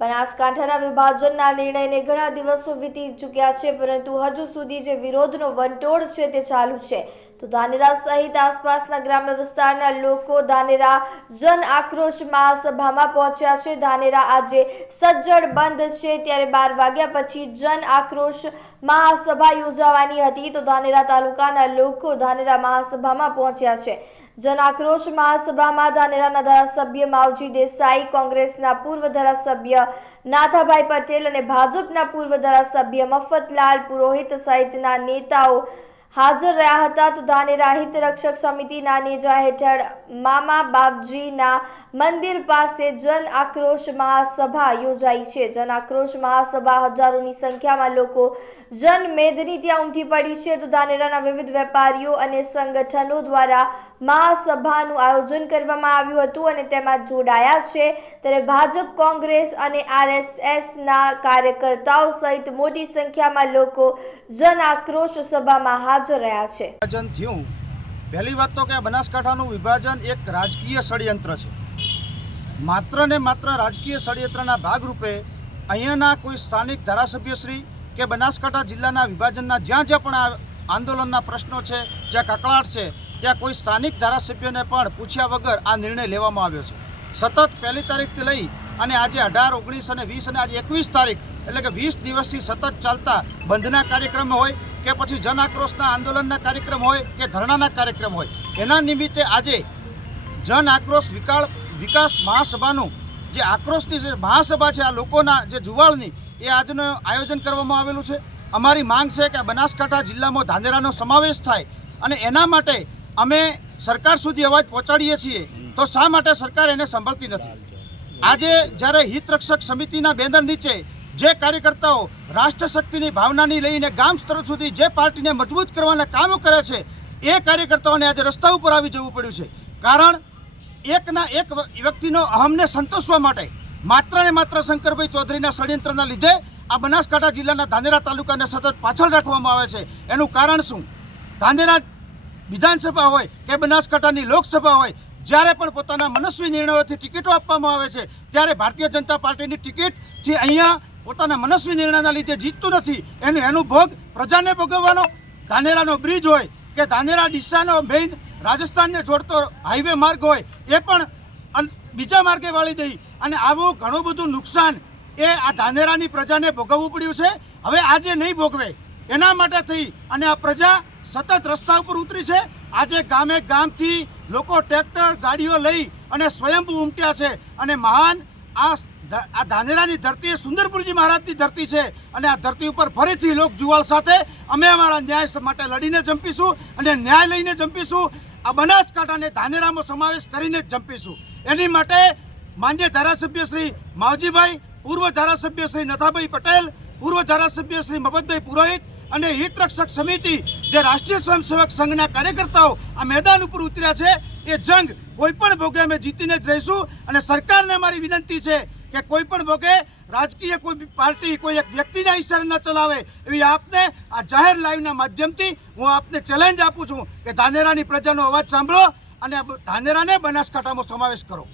બનાસકાંઠાના વિભાજનના નિર્ણયને ઘણા દિવસો વીતી ચૂક્યા છે, પરંતુ હજુ સુધી જે વિરોધનો વંટોળ છે તે ચાલુ છે। તો ધાનેરા સહિત આસપાસના ગ્રામ્ય વિસ્તારના લોકો ધાનેરા જન આક્રોશ મહાસભામાં પહોંચ્યા છે। ધાનેરા આજે સજ્જડ બંધ છે, ત્યારે 12 વાગ્યા પછી જન આક્રોશ મહાસભા યોજાવાની હતી। તો ધાનેરા તાલુકાના લોકો ધાનેરા મહાસભામાં પહોંચ્યા છે। જન આક્રોશ મહાસભામાં ધાનેરાના ધારાસભ્ય માવજી દેસાઈ, કોંગ્રેસના પૂર્વ ધારાસભ્ય નાથાભાઈ પટેલ અને ભાજપના પૂર્વ ધારાસભ્ય મફતલાલ પુરોહિત સહિતના નેતાઓ હાજર રહ્યા હતા। તો ધાનેરા હિત રક્ષક સમિતિના નેજા હેઠળ મામા બાપજીના મંદિર પાસે જન આક્રોશ મહાસભા યોજાઈ છે। જન આક્રોશ મહાસભા હજારોની સંખ્યામાં લોકો જનમેદની ત્યાં ઉમટી પડી છે। તો ધાનેરાના વિવિધ વેપારીઓ અને સંગઠનો દ્વારા મહાસભાનું આયોજન કરવામાં આવ્યું હતું અને તેમાં જોડાયા છે। ત્યારે ભાજપ, કોંગ્રેસ અને RSSના કાર્યકર્તાઓ સહિત મોટી સંખ્યામાં લોકો જન આક્રોશ સભામાં હાજર રહ્યા છે। વિભાજન થયું, પહેલી વાત તો કે બનાસકાંઠાનું વિભાજન એક રાજકીય ષડયંત્ર છે। માત્ર ને માત્ર રાજકીય ષડયંત્રના ભાગરૂપે અહીંયાના કોઈ સ્થાનિક ધારાસભ્યશ્રી કે બનાસકાંઠા જિલ્લાના વિભાજનના જ્યાં પણ આ આંદોલનના પ્રશ્નો છે, જ્યાં કકળાટ છે, ત્યાં કોઈ સ્થાનિક ધારાસભ્યોને પણ પૂછ્યા વગર આ નિર્ણય લેવામાં આવ્યો છે। સતત 1 તારીખથી લઈ અને આજે 18, 19 અને 20 અને આજે 21 તારીખ એટલે કે 20 દિવસથી સતત ચાલતા બંધના કાર્યક્રમ હોય કે પછી જન આક્રોશના આંદોલનના કાર્યક્રમ હોય કે ધરણાના કાર્યક્રમ હોય, એના નિમિત્તે આજે જન આક્રોશ વિકાસ મહાસભાનું જે આક્રોશની જે મહાસભા છે, આ લોકોના જે જુવાળની, એ આજનું આયોજન કરવામાં આવેલું છે। અમારી માંગ છે કે બનાસકાંઠા જિલ્લામાં ધાનેરાનો સમાવેશ થાય અને એના માટે અમે સરકાર સુધી અવાજ પહોંચાડીએ છીએ, તો શા માટે સરકાર એને સંભળતી નથી? આજે જ્યારે હિતરક્ષક સમિતિના બેનર નીચે જે કાર્યકર્તાઓ રાષ્ટ્રશક્તિની ભાવનાની લઈને ગામ સ્તર સુધી જે પાર્ટીને મજબૂત કરવાના કામો કરે છે, એ કાર્યકર્તાઓને આજે રસ્તા ઉપર આવી જવું પડ્યું છે। કારણ એકના એક વ્યક્તિનો અહમને સંતોષવા માટે માત્ર ને માત્ર શંકરભાઈ ચૌધરીના ષડયંત્રના લીધે આ બનાસકાંઠા જિલ્લાના ધાનેરા તાલુકાને સતત પાછળ રાખવામાં આવે છે। એનું કારણ શું? ધાનેરા વિધાનસભા હોય કે બનાસકાંઠાની લોકસભા હોય, જ્યારે પણ પોતાના મનસ્વી નિર્ણયોથી ટિકિટો આપવામાં આવે છે, ત્યારે ભારતીય જનતા પાર્ટીની ટિકિટથી અહીંયા પોતાના મનસ્વી નિર્ણયના લીધે જીતતું નથી। એનું ભોગ પ્રજાને ભોગવવાનો। ધાનેરાનો બ્રિજ હોય કે ધાનેરા ડીસાનો મેઇન રાજસ્થાનને જોડતો હાઈવે માર્ગ હોય, એ પણ બીજા માર્ગે વાળી દઈ અને આવું ઘણું બધું નુકસાન એ આ ધાનેરાની પ્રજાને ભોગવવું પડ્યું છે। હવે આજે નહીં ભોગવે એના માટે થઈ અને આ પ્રજા સતત રસ્તા ઉપર ઉતરી છે। આજે ગામે ગામથી લોકો ટ્રેક્ટર ગાડીઓ લઈ અને સ્વયંભૂ ઉમટ્યા છે અને મહાન આ ધાનેરાની ધરતી એ સુંદરપુરજી મહારાજની ધરતી છે અને આ ધરતી ઉપર ફરીથી લોક જુવાળ સાથે અમે અમારા ન્યાય માટે લડીને જંપીશું અને ન્યાય લઈને જંપીશું। આ બનાસકાંઠાને ધાનેરામાં સમાવેશ કરીને જ જંપીશું। એની માટે માન્ય ધારાસભ્ય શ્રી માવજીભાઈ, પૂર્વ ધારાસભ્ય શ્રી નાથાભાઈ પટેલ, પૂર્વ ધારાસભ્ય શ્રી મફતભાઈ પુરોહિત અને હિતરક્ષક સમિતિ જે રાષ્ટ્રીય સ્વયંસેવક સંઘના કાર્યકર્તાઓ આ મેદાન ઉપર ઉતર્યા છે, એ જંગ કોઈ પણ ભોગે અમે જીતીને જ રહીશું। અને સરકારને અમારી વિનંતી છે કે કોઈ પણ ભોગે રાજકીય કોઈ પાર્ટી કોઈ એક વ્યક્તિના ઈશારે ન ચલાવે, એવી આપને આ જાહેર લાઈવના માધ્યમથી હું આપને ચેલેન્જ આપું છું કે ધાનેરાની પ્રજાનો અવાજ સાંભળો અને ધાનેરાને બનાસકાંઠામાં સમાવેશ કરો।